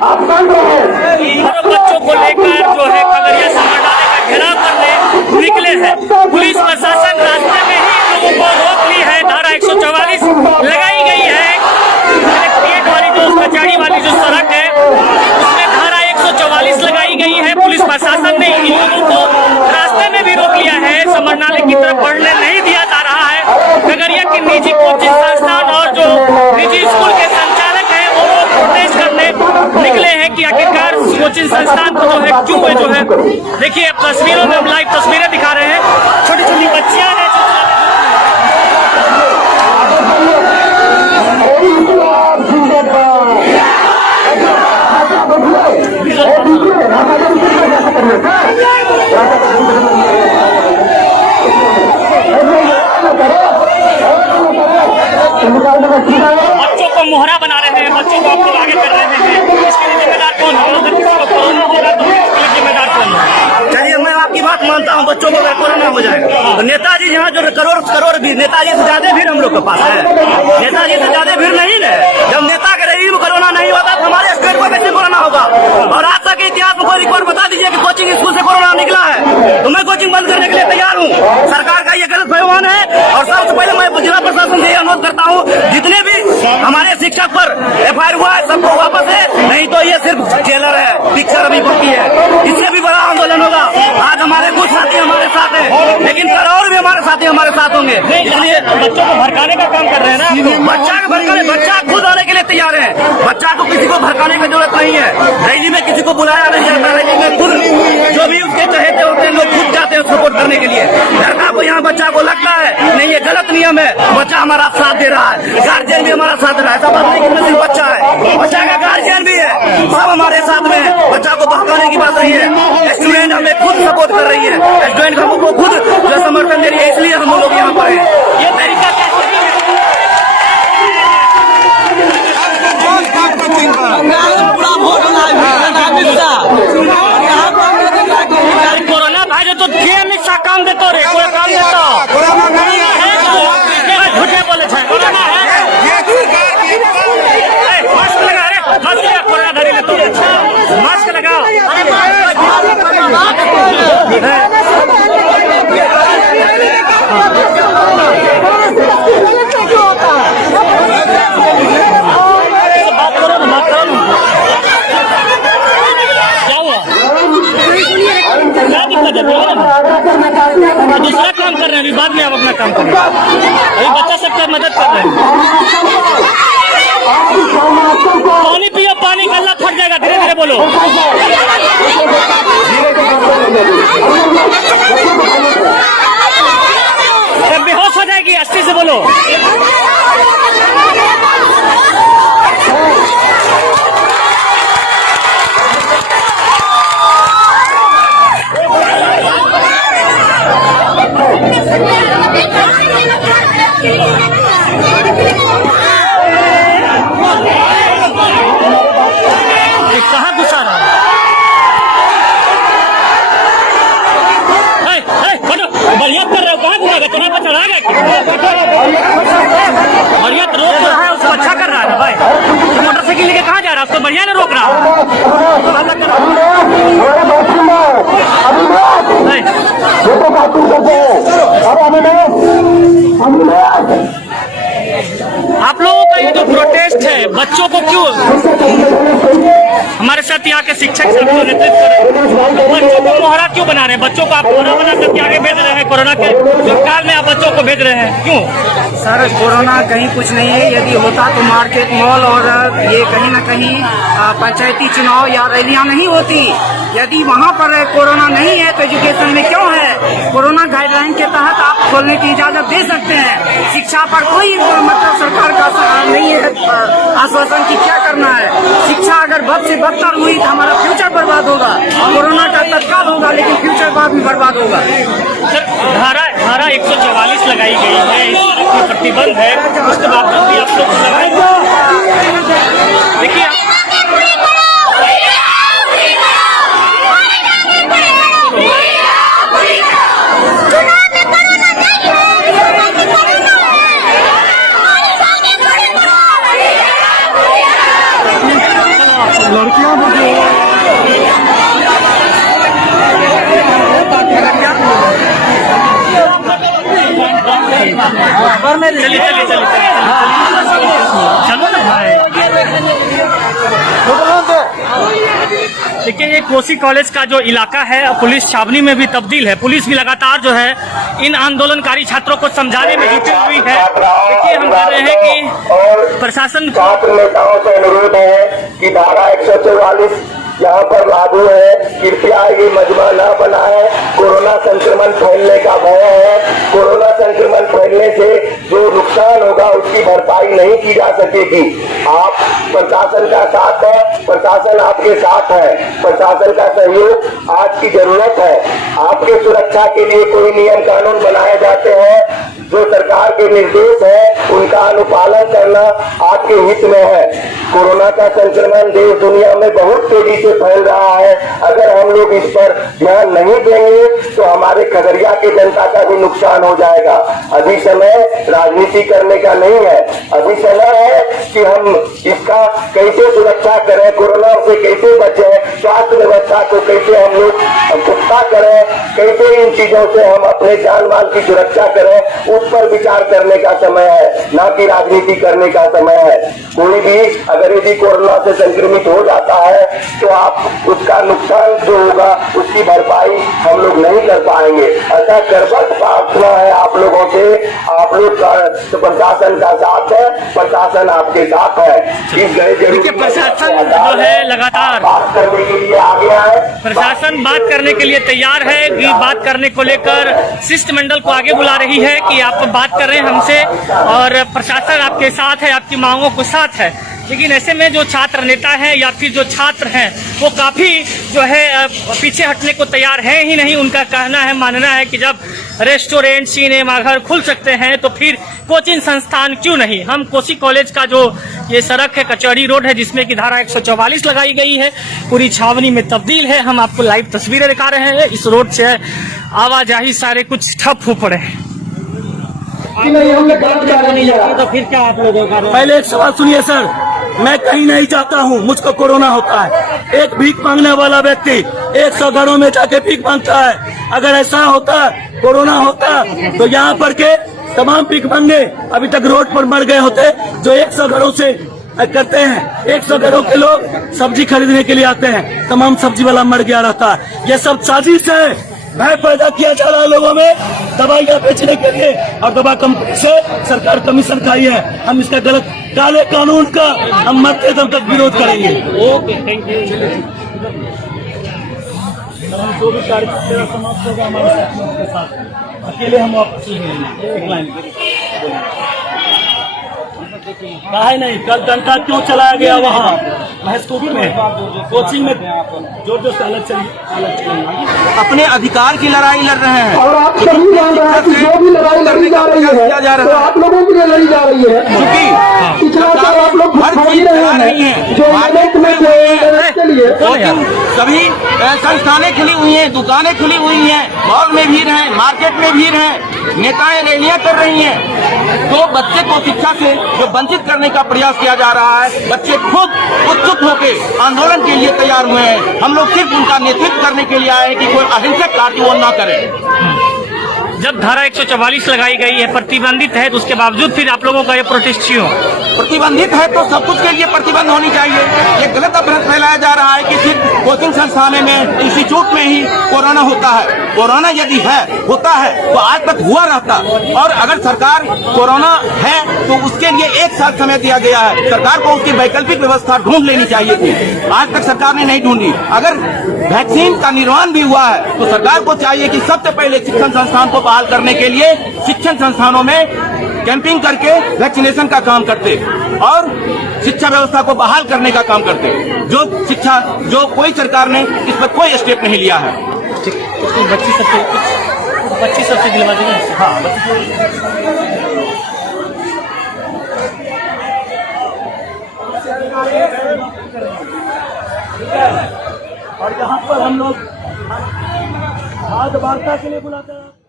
बच्चों को लेकर जो है खगड़िया समरडाले का घेराव करने निकले हैं। पुलिस प्रशासन रास्ते में ही लोगों को रोक ली है। धारा 144 लगाई गई है। कलेक्ट्रेट वाली जो कचहरी वाली जो सड़क है उसमें धारा 144 लगाई गई है। पुलिस प्रशासन ने इन लोगों को रास्ते में भी रोक लिया है। समरनाले की तरफ बढ़ने नहीं दिया जा रहा है। खगड़िया के निजी कोचिंग संस्थान और जो निजी स्कूल के संचालक है वो प्रोटेस्ट करने निकले हैं कि आखिरकार कोचिंग संस्थान को जो है क्यों है जो है। देखिए तस्वीरों में हम लाइव तस्वीरें दिखा रहे हैं। छोटी छोटी बच्चियां हैं बच्चों को मोहरा बना रहे हैं। बच्चों को आप लोग आगे कर रहे हैं। इसके लिए जिम्मेदार कौन है? अगर किसी को कोरोना होगा तो इसके लिए जिम्मेदार कौन है? चलिए मैं आपकी बात मानता हूँ। बच्चों को अगर कोरोना हो जाएगा तो नेताजी यहाँ जो करोड़ भी नेताजी से ज्यादा भीड़ हम लोग के पास है। नेताजी से ज्यादा भीड़ नहीं है। जब नेता के रही कोरोना नहीं होता तो हमारे स्टेट में कैसे कोरोना होगा? और आज तक इतिहास में कोई रिकॉर्ड बता दीजिए कि कोचिंग स्कूल से कोरोना निकला है। तो मैं कोचिंग बंद करने के लिए तैयार हूँ। सरकार का ये गलत फैसला है। और सबसे पहले मैं जिला प्रशासन से अनुरोध करता हूँ जितने भी हमारे शिक्षक पर FIR हुआ है सबको वापस है, नहीं तो ये सिर्फ ट्रेलर है, पिक्चर अभी बाकी है। इससे भी बड़ा आंदोलन होगा। आज हमारे कुछ साथी हमारे साथ हैं, लेकिन करोड़ भी हमारे साथी हमारे साथ होंगे। इसलिए बच्चों को भड़काने का काम कर रहे हैं ना। बच्चा को भड़काने, बच्चा खुद आने के लिए तैयार है। बच्चा को किसी को भड़काने की जरूरत नहीं है। रैली में किसी को बुलाया नहीं जाता। रैली में खुद जो भी उसके चहेते होते हैं लोग खुद जाते हैं सपोर्ट करने के लिए। लड़का को यहाँ बच्चा को लगता है नहीं ये गलत नियम है, बच्चा हमारा साथ दे रहा है, गार्जियन भी हमारा साथ दे रहा है। ऐसा बात नहीं कि सिर्फ बच्चा है, बच्चा का गार्जियन भी है, सब हमारे साथ में है। बच्चा को बहकाने की बात नहीं है। स्टूडेंट हमें खुद सपोर्ट कर रही है। स्टूडेंट हमको खुद जो समर्थन दे रही है, इसलिए हम लोग यहाँ पर हैं। ये तरीका कोरोना भाई तो क्या काम देते रे? कोई काम देता झूठे बोले छे कोरोना है। मास्क लगा रे, मास्क लगा। कोरोना धरी ले तो मास्क लगाओ। बात करो ना, बात करो ना। क्या हुआ? क्या दिक्कत है? बोलो ना। दूसरा काम कर रहे हैं, अभी बाद में आप अपना काम करें। अभी बच्चा सबका मदद कर रहे हैं। पानी पियो, पानी गला फट जाएगा। धीरे धीरे बोलो। बेहोश हो जाएगी, अस्सी से बोलो। कहाँ घुसा रहा है? बढ़िया कर रहे हो, कहाँ घुमा गए? तुम्हें पता चला गया? बढ़िया तो रोक रहा है, उसको अच्छा कर रहा है भाई। मोटरसाइकिल लेके कहाँ जा रहा है? उसको बढ़िया नहीं रोक रहा। आप लोगों का ये जो प्रोटेस्ट है बच्चों को क्यों हमारे साथ यहाँ के शिक्षक सब जो नेतृत्व कर रहे हैं, बच्चों को मोहरा क्यों बना रहे हैं? बच्चों को आप मोहरा बना करके आगे भेज रहे हैं। कोरोना के काल में आप बच्चों को भेज रहे हैं, क्यों? सर कोरोना कहीं कुछ नहीं है। यदि होता तो मार्केट मॉल और ये कहीं न कहीं पंचायती चुनाव या रैलियां नहीं होती। यदि वहाँ पर कोरोना नहीं है तो एजुकेशन में क्यों है? कोरोना गाइडलाइन के तहत आप खोलने की इजाजत दे सकते हैं। शिक्षा पर कोई मतलब सरकार का नहीं है आश्वासन की क्या करना है। शिक्षा अगर बद से बदतर हुई तो हमारा फ्यूचर बर्बाद होगा। कोरोना का तत्काल होगा लेकिन फ्यूचर बाद में बर्बाद होगा। सर धारा 144 लगाई गई है, इसमें प्रतिबंध है, उसके बावजूद भी आप लोग लगाए। देखिए लड़कियां चलिए चलो ना भाई। देखिए ये कोसी कॉलेज का जो इलाका है पुलिस छावनी में भी तब्दील है। पुलिस भी लगातार जो है इन आंदोलनकारी छात्रों को समझाने में जुटी हुई है। देखिए हम कह रहे हैं कि प्रशासन छात्र नेताओं से अनुरोध है कि धारा 144 यहाँ पर लागू है, कृपया ये मजमा न बनाए। कोरोना संक्रमण फैलने का भय है। कोरोना संक्रमण फैलने से जो नुकसान होगा उसकी भरपाई नहीं की जा सकेगी। आप प्रशासन का साथ है, प्रशासन आपके साथ है, प्रशासन का सहयोग आज की जरूरत है। आपके सुरक्षा के लिए कोई नियम कानून बनाए जाते हैं, जो सरकार के निर्देश है उनका अनुपालन करना आपके हित में है। कोरोना का संक्रमण देश दुनिया में बहुत तेजी से फैल रहा है। अगर हम लोग इस पर ध्यान नहीं देंगे तो हमारे खगड़िया की जनता का भी नुकसान हो जाएगा। अभी समय राजनीति करने का नहीं है, अभी समय है कि हम इसका कैसे सुरक्षा करें, कोरोना से कैसे बचें, स्वास्थ्य व्यवस्था को कैसे हम लोग पुख्ता करें, कैसे इन चीजों से हम अपने जान माल की सुरक्षा करें, उस पर विचार करने का समय है, न कि राजनीति करने का समय है। कोई भी अगर यदि कोरोना से संक्रमित हो जाता है तो आप उसका नुकसान जो होगा उसकी भरपाई हम लोग नहीं कर पाएंगे। ऐसा करबट प्रार्थना है आप लोगों से। आप लोग तो प्रशासन का साथ है, प्रशासन आपके साथ है। इस गए देखिए प्रशासन जो है लगातार बात करने के लिए आ गया है। प्रशासन बात करने के लिए तैयार है कि बात करने को लेकर शिष्टमंडल को आगे बुला रही है कि आप बात कर रहे हैं हमसे और प्रशासन आपके साथ है, आपकी मांगों को साथ है। लेकिन ऐसे में जो छात्र नेता हैं या फिर जो छात्र हैं वो काफ़ी जो है पीछे हटने को तैयार है ही नहीं। उनका कहना है, मानना है कि जब रेस्टोरेंट, सिनेमा घर खुल सकते हैं तो फिर कोचिंग संस्थान क्यों नहीं। हम कोसी कॉलेज का जो ये सड़क है, कचहरी रोड है, जिसमें कि धारा 144 लगाई गई है, पूरी छावनी में तब्दील है। हम आपको लाइव तस्वीरें दिखा रहे हैं। इस रोड से आवाजाही सारे कुछ ठप हो पड़े हैं। तो फिर क्या आप लोगों का? पहले एक सवाल सुनिए सर, मैं कहीं नहीं जाता हूँ, मुझको कोरोना होता है। एक भीख मांगने वाला व्यक्ति 100 घरों में जाके भीख मांगता है। अगर ऐसा होता, कोरोना होता, तो यहाँ पर के तमाम भीख मांगे अभी तक रोड पर मर गए होते, जो 100 घरों से करते हैं। 100 घरों के लोग सब्जी खरीदने के लिए आते हैं, तमाम सब्जी वाला मर गया रहता है। ये सब साजिश है, भय पैदा किया जा रहा है लोगों में दवाइयाँ बेचने के लिए, और दवा कंपनी से सरकार कमीशन खाई है। हम इसका गलत काले कानून का हम मरते दम तक विरोध करेंगे। Okay, thank you. जो भी कार्यक्रम समाप्त होगा हमारे साथियों के साथ, अकेले हम वापस काहे नहीं। कल डंडा क्यों चलाया गया वहाँ महसूस में, कोचिंग में जोर जोर से अलग चलिए। अपने अधिकार की लड़ाई लड़ रहे हैं और आप सभी जान रहे हैं कि जो भी लड़ाई लड़ी जा रही है तो आप लोगों के लिए लड़ी जा रही है। क्योंकि पिछला साल आप लोग हर चीज चला रही है, जो इवेंट में के लिए सभी संस्थानें खुली हुई हैं, दुकानें खुली हुई हैं, मॉल में भीड़ है, मार्केट में भीड़ है, नेताएं रैलियां कर रही हैं। तो बच्चे को शिक्षा से जो वंचित करने का प्रयास किया जा रहा है, बच्चे खुद उत्सुक होकर आंदोलन के लिए तैयार हुए हैं। हम लोग सिर्फ उनका नेतृत्व करने के लिए आए हैं कि कोई अहिंसक कार्य वो न करे। जब धारा 144 लगाई गई है, प्रतिबंधित है, तो उसके बावजूद फिर आप लोगों का ये प्रोटेस्ट क्यों? प्रतिबंधित है तो सब कुछ के लिए प्रतिबंध होनी चाहिए। ये गलत अभ्यास फैलाया जा रहा है कि सिर्फ कोचिंग संस्थानों में, इंस्टीट्यूट में ही कोरोना होता है। कोरोना यदि होता है तो आज तक हुआ रहता, और अगर सरकार कोरोना है तो उसके लिए 1 साल समय दिया गया है। सरकार को उसकी वैकल्पिक व्यवस्था ढूंढ लेनी चाहिए थी, आज तक सरकार ने नहीं ढूंढी। अगर वैक्सीन का निर्माण भी हुआ है तो सरकार को चाहिए कि सबसे पहले शिक्षण संस्थान को बहाल करने के लिए शिक्षण संस्थानों में कैंपिंग करके वैक्सीनेशन का काम करते और शिक्षा व्यवस्था को बहाल करने का काम करते। जो कोई सरकार ने इस पर कोई स्टेप नहीं लिया है। बच्ची सबसे दिलवा देंगे। हाँ, और यहाँ पर हम लोग वार्ता के लिए बुलाते हैं।